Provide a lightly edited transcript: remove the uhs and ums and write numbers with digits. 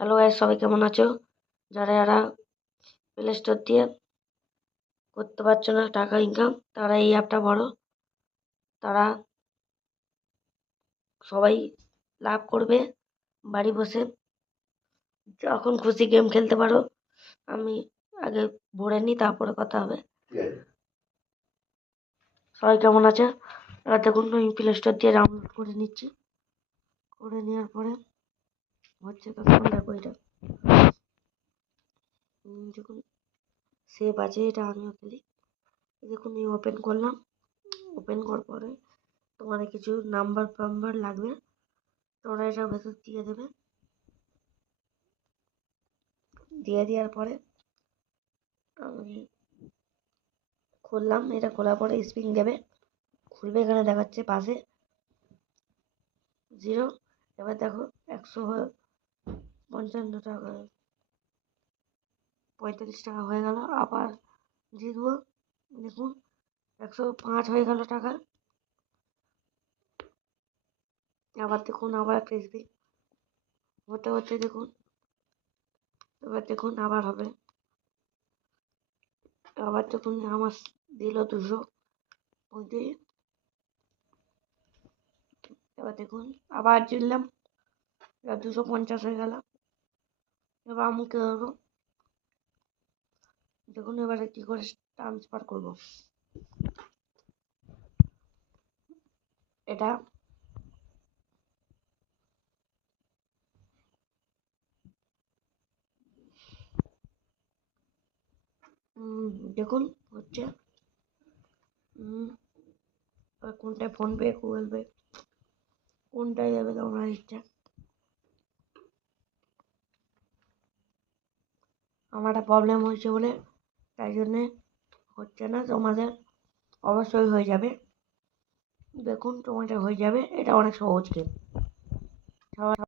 Hello guys, সবাই কেমন আছো? যারা যারা প্লে স্টোর দিয়ে করতে পারছো না টাকা ইনকাম, তারা এই অ্যাপটা ভরো। তারা সবাই লাভ করবে বাড়ি বসে, যখন খুশি গেম খেলতে পারো। আমি আগে ভরে নিই, তারপরে কথা হবে। সবাই কেমন আছে? এবার দেখুন, আমি প্লে স্টোর দিয়ে ডাউনলোড করে নিচ্ছি। করে নেওয়ার পরে হচ্ছে তখন দেখো এটা দেখুন সেভ আছে, এটা আমিও খেলি। দেখুন এই ওপেন করলাম। ওপেন করার পরে তোমাদের কিছু নাম্বার ফাম্বার লাগবে, তোমরা এটা ভেতর দিয়ে দেবে। দিয়ে দেওয়ার পরে আমি খুললাম। এটা খোলার পরে স্প্রিং দেবে, খুলবে। এখানে দেখাচ্ছে পাশে 0। এবার দেখো 155 টাকা, 45 টাকা হয়ে গেল। আবার জিতবো। দেখুন 105 হয়ে গেল টাকা। আবার দেখুন, আবার একটা স্প্রিং হতে হতে দেখুন, এবার দেখুন আবার হবে। আবার দেখুন আমার দিল 235। এবার দেখুন আবার জিতলাম, এবার 250 হয়ে গেল। এবার আমি কি করবো দেখুন, এবারে কি করে ট্রান্সফার করব। এটা দেখুন হচ্ছে কোনটায় ফোনপে, গুগল পে, কোনটায় যাবে তোমার ইচ্ছা। আমার একটা প্রবলেম হয়েছে বলে তাই জন্যে হচ্ছে না। তোমাদের অবশ্যই হয়ে যাবে। দেখুন তোমাদের হয়ে যাবে। এটা অনেক সহজ গেম। সবাই